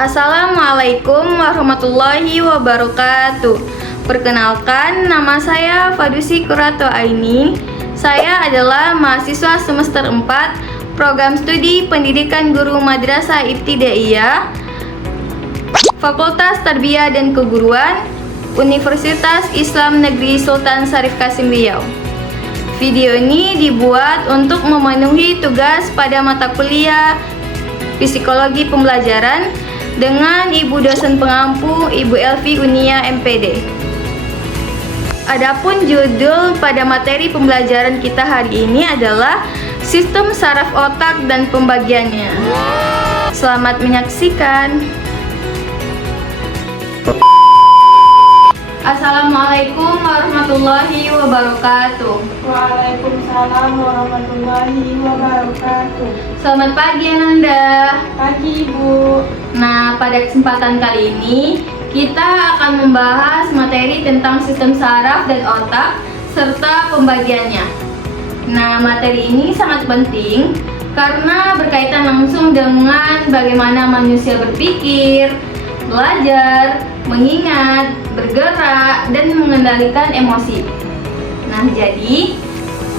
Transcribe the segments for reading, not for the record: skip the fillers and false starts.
Assalamualaikum warahmatullahi wabarakatuh. Perkenalkan, nama saya Fadusi Kurato Aini. Saya adalah mahasiswa semester 4 Program Studi Pendidikan Guru Madrasah Ibtidaiyah Fakultas Tarbiyah dan Keguruan Universitas Islam Negeri Sultan Syarif Kasim Riau. Video ini dibuat untuk memenuhi tugas pada mata kuliah Psikologi Pembelajaran dengan Ibu dosen pengampu Ibu Elvi Unia MPD. Adapun judul pada materi pembelajaran kita hari ini adalah Sistem Saraf Otak dan Pembagiannya. Selamat menyaksikan. Assalamualaikum warahmatullahi wabarakatuh. Waalaikumsalam warahmatullahi wabarakatuh. Selamat pagi Ananda. Pagi Ibu. Nah, pada kesempatan kali ini kita akan membahas materi tentang sistem saraf dan otak serta pembagiannya. Nah, materi ini sangat penting karena berkaitan langsung dengan bagaimana manusia berpikir, belajar, mengingat, bergerak, dan mengendalikan emosi. Nah, jadi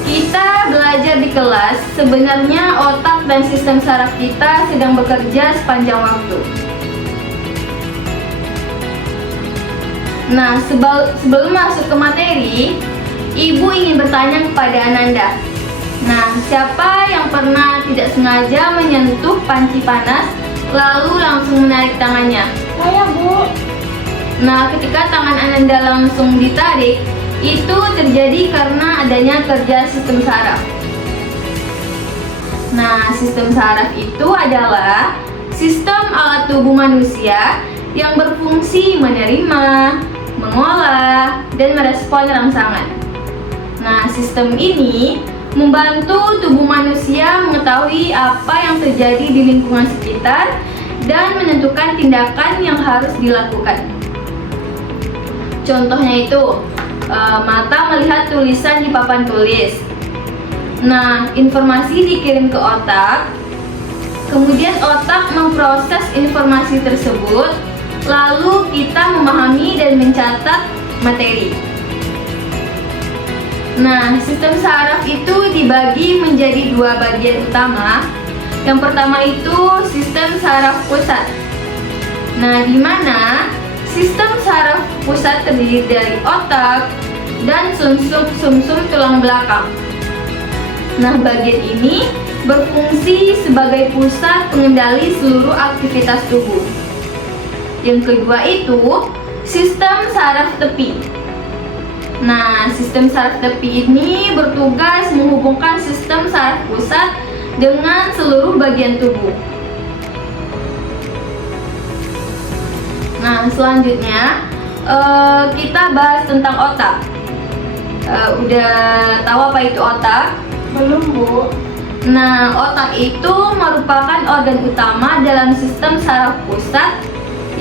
kita belajar di kelas, sebenarnya otak dan sistem saraf kita sedang bekerja sepanjang waktu. Nah, sebelum masuk ke materi, Ibu ingin bertanya kepada Ananda. Nah, siapa yang pernah tidak sengaja menyentuh panci panas lalu langsung menarik tangannya? Saya Bu. Nah, ketika tangan Ananda langsung ditarik, itu terjadi karena adanya kerja sistem saraf. Nah, sistem saraf itu adalah sistem alat tubuh manusia yang berfungsi menerima, mengolah, dan merespon rangsangan. Nah, sistem ini membantu tubuh manusia mengetahui apa yang terjadi di lingkungan sekitar dan menentukan tindakan yang harus dilakukan. Contohnya itu, mata melihat tulisan di papan tulis. Nah, informasi dikirim ke otak, kemudian otak memproses informasi tersebut, lalu kita memahami dan mencatat materi. Nah, sistem saraf itu dibagi menjadi dua bagian utama. Yang pertama itu sistem saraf pusat. Nah, di mana sistem saraf pusat terdiri dari otak dan sumsum tulang belakang. Nah, bagian ini berfungsi sebagai pusat pengendali seluruh aktivitas tubuh. Yang kedua itu sistem saraf tepi. Nah, sistem saraf tepi ini bertugas menghubungkan sistem saraf pusat dengan seluruh bagian tubuh. Nah, selanjutnya kita bahas tentang otak. Udah tahu apa itu otak? Belum Bu. Nah, otak itu merupakan organ utama dalam sistem saraf pusat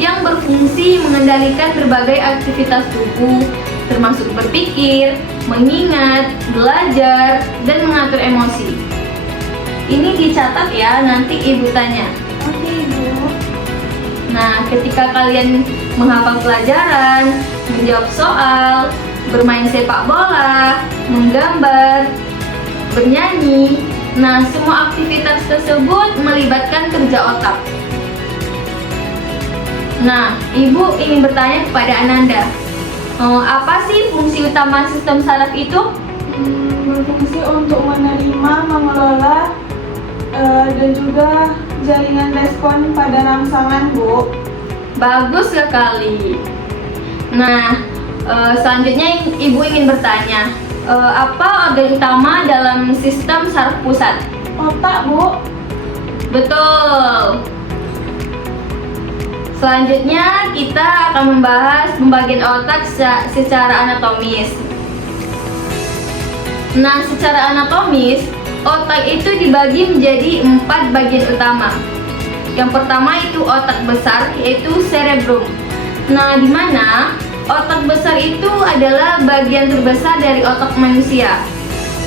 yang berfungsi mengendalikan berbagai aktivitas tubuh, termasuk berpikir, mengingat, belajar, dan mengatur emosi. Ini dicatat ya, nanti Ibu tanya. Oke Ibu. Nah, ketika kalian menghafal pelajaran, menjawab soal, bermain sepak bola, menggambar, bernyanyi, nah semua aktivitas tersebut melibatkan kerja otak. Nah, Ibu ingin bertanya kepada Ananda, apa sih fungsi utama sistem saraf itu? Berfungsi untuk menerima, mengelola, dan juga jaringan respon pada rangsangan Bu. Bagus sekali. Nah, selanjutnya Ibu ingin bertanya, apa organ utama dalam sistem saraf pusat? Otak Bu. Betul. Selanjutnya kita akan membahas pembagian otak secara anatomis. Nah, secara anatomis, otak itu dibagi menjadi 4 bagian utama. Yang pertama itu otak besar, yaitu cerebrum. Nah, di mana otak besar itu adalah bagian terbesar dari otak manusia.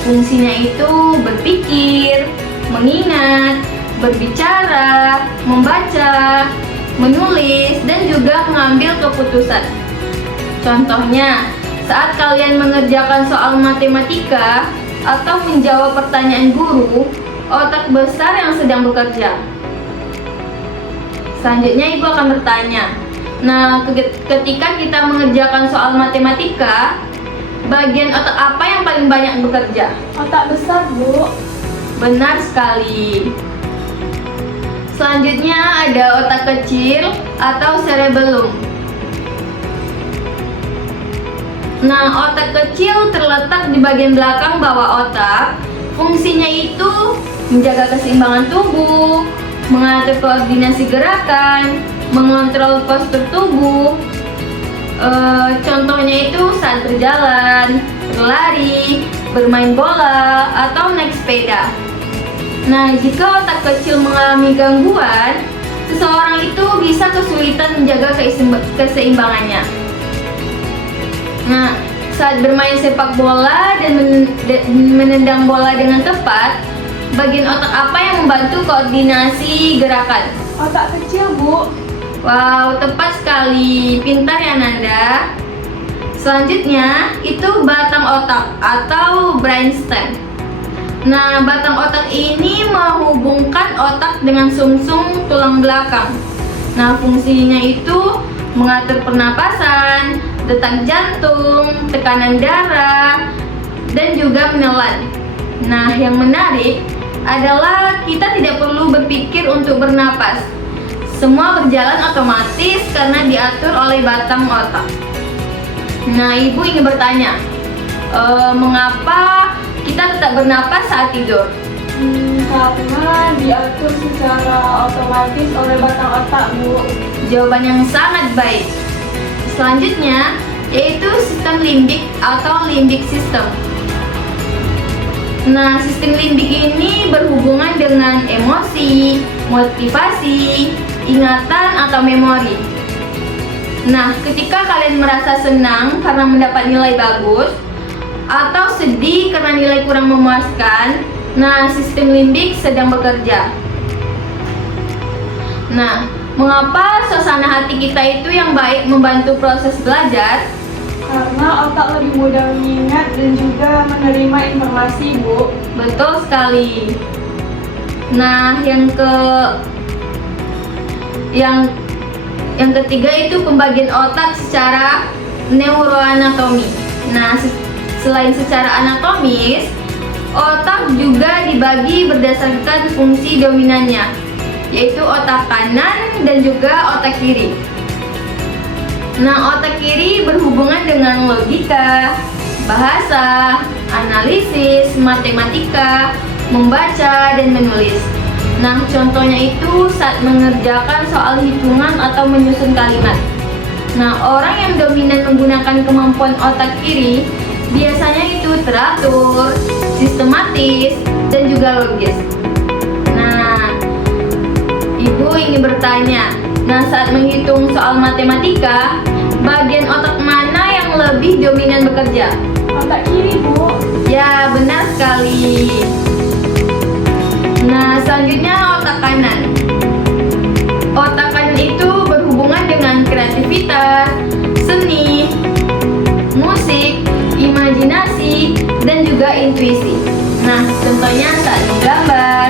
Fungsinya itu berpikir, mengingat, berbicara, membaca, menulis, dan juga mengambil keputusan. Contohnya, saat kalian mengerjakan soal matematika atau menjawab pertanyaan guru, otak besar yang sedang bekerja. Selanjutnya Ibu akan bertanya, nah ketika kita mengerjakan soal matematika, bagian otak apa yang paling banyak bekerja? Otak besar, Bu. Benar sekali. Selanjutnya ada otak kecil atau cerebellum. Nah, otak kecil terletak di bagian belakang bawah otak. Fungsinya itu menjaga keseimbangan tubuh, mengatur koordinasi gerakan, mengontrol postur tubuh. Contohnya itu saat berjalan, berlari, bermain bola, atau naik sepeda. Nah, jika otak kecil mengalami gangguan, seseorang itu bisa kesulitan menjaga keseimbangannya. Nah, saat bermain sepak bola dan menendang bola dengan tepat, bagian otak apa yang membantu koordinasi gerakan? Otak kecil, Bu. Wow, tepat sekali. Pintar ya, Nanda. Selanjutnya, itu batang otak atau brainstem. Nah, batang otak ini menghubungkan otak dengan sumsum tulang belakang. Nah, fungsinya itu mengatur pernapasan, detak jantung, tekanan darah, dan juga menelan. Nah, yang menarik adalah kita tidak perlu berpikir untuk bernapas. Semua berjalan otomatis karena diatur oleh batang otak. Nah, Ibu ingin bertanya, mengapa kita tetap bernapas saat tidur? Karena diatur secara otomatis oleh batang otak, Bu. Jawaban yang sangat baik. Selanjutnya, yaitu sistem limbik atau limbic system. Nah, sistem limbik ini berhubungan dengan emosi, motivasi, ingatan, atau memori. Nah, ketika kalian merasa senang karena mendapat nilai bagus, atau sedih karena nilai kurang memuaskan, nah sistem limbik sedang bekerja. Nah, mengapa suasana hati kita itu yang baik membantu proses belajar? Karena otak lebih mudah mengingat dan juga menerima informasi, Bu. Betul sekali. Nah, yang ketiga itu pembagian otak secara neuroanatomi. Nah, selain secara anatomis, otak juga dibagi berdasarkan fungsi dominannya, yaitu otak kanan dan juga otak kiri. Nah, otak kiri berhubungan dengan logika, bahasa, analisis, matematika, membaca, dan menulis. Nah, contohnya itu saat mengerjakan soal hitungan atau menyusun kalimat. Nah, orang yang dominan menggunakan kemampuan otak kiri biasanya itu teratur, sistematis, dan juga logis. Nah, Ibu ingin bertanya, nah saat menghitung soal matematika, bagian otak mana yang lebih dominan bekerja? Otak kiri, Bu. Ya, benar sekali. Nah, selanjutnya otak kanan. Otak kanan itu berhubungan dengan kreativitas, seni, musik, imajinasi, dan juga intuisi. Nah, contohnya saat menggambar,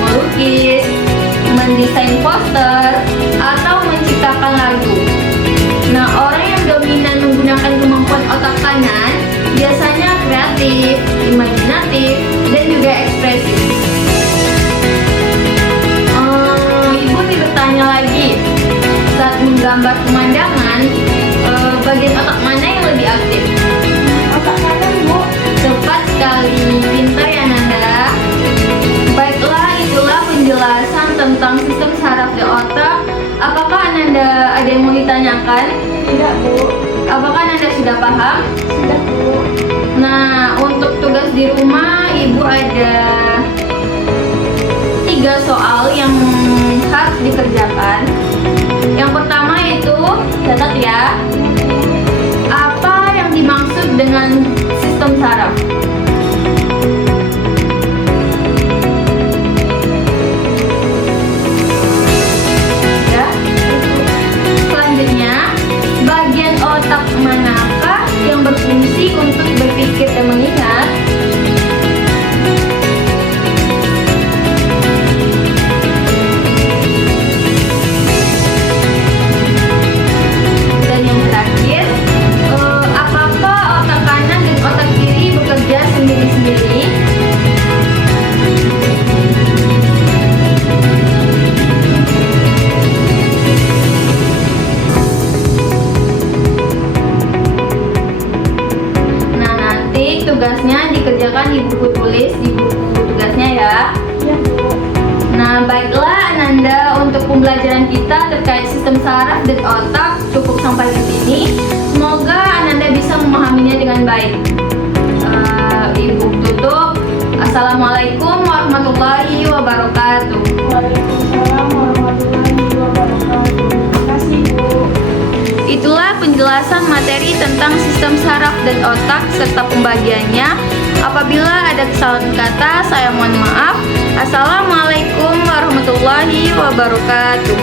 melukis, mendesain poster, atau menciptakan lagu. Nah, orang yang dominan menggunakan kemampuan otak kanan biasanya kreatif, imajinatif, dan juga ekspresif. Ibu nih bertanya lagi, saat menggambar pemandangan, bagian otak mana yang lebih aktif? Otak kanan, Bu. Tepat sekali, pintar ya Nanda. Baiklah, itulah penjelasan tentang sistem saraf di otak. Apakah Nanda ada yang mau ditanyakan? Tidak, Bu. Apakah Nanda sudah paham? Sudah, Bu. Nah, untuk tugas di rumah, Ibu ada 3 soal yang harus dikerjakan. Yang pertama itu, catat ya, apa yang dimaksud dengan sistem saraf? Ya, kerjakan di buku tulis, di buku tugasnya ya. Iya, Bu. Nah, baiklah Ananda, untuk pembelajaran kita terkait sistem saraf dan otak cukup sampai di sini. Semoga Ananda bisa memahaminya dengan baik. Ibu tutup. Assalamualaikum warahmatullahi wabarakatuh. Waalaikumsalam warahmatullahi wabarakatuh. Terima kasih, Bu. Itulah penjelasan materi tentang sistem saraf dan otak serta pembagiannya. Apabila ada kesalahan kata, saya mohon maaf. Assalamualaikum warahmatullahi wabarakatuh.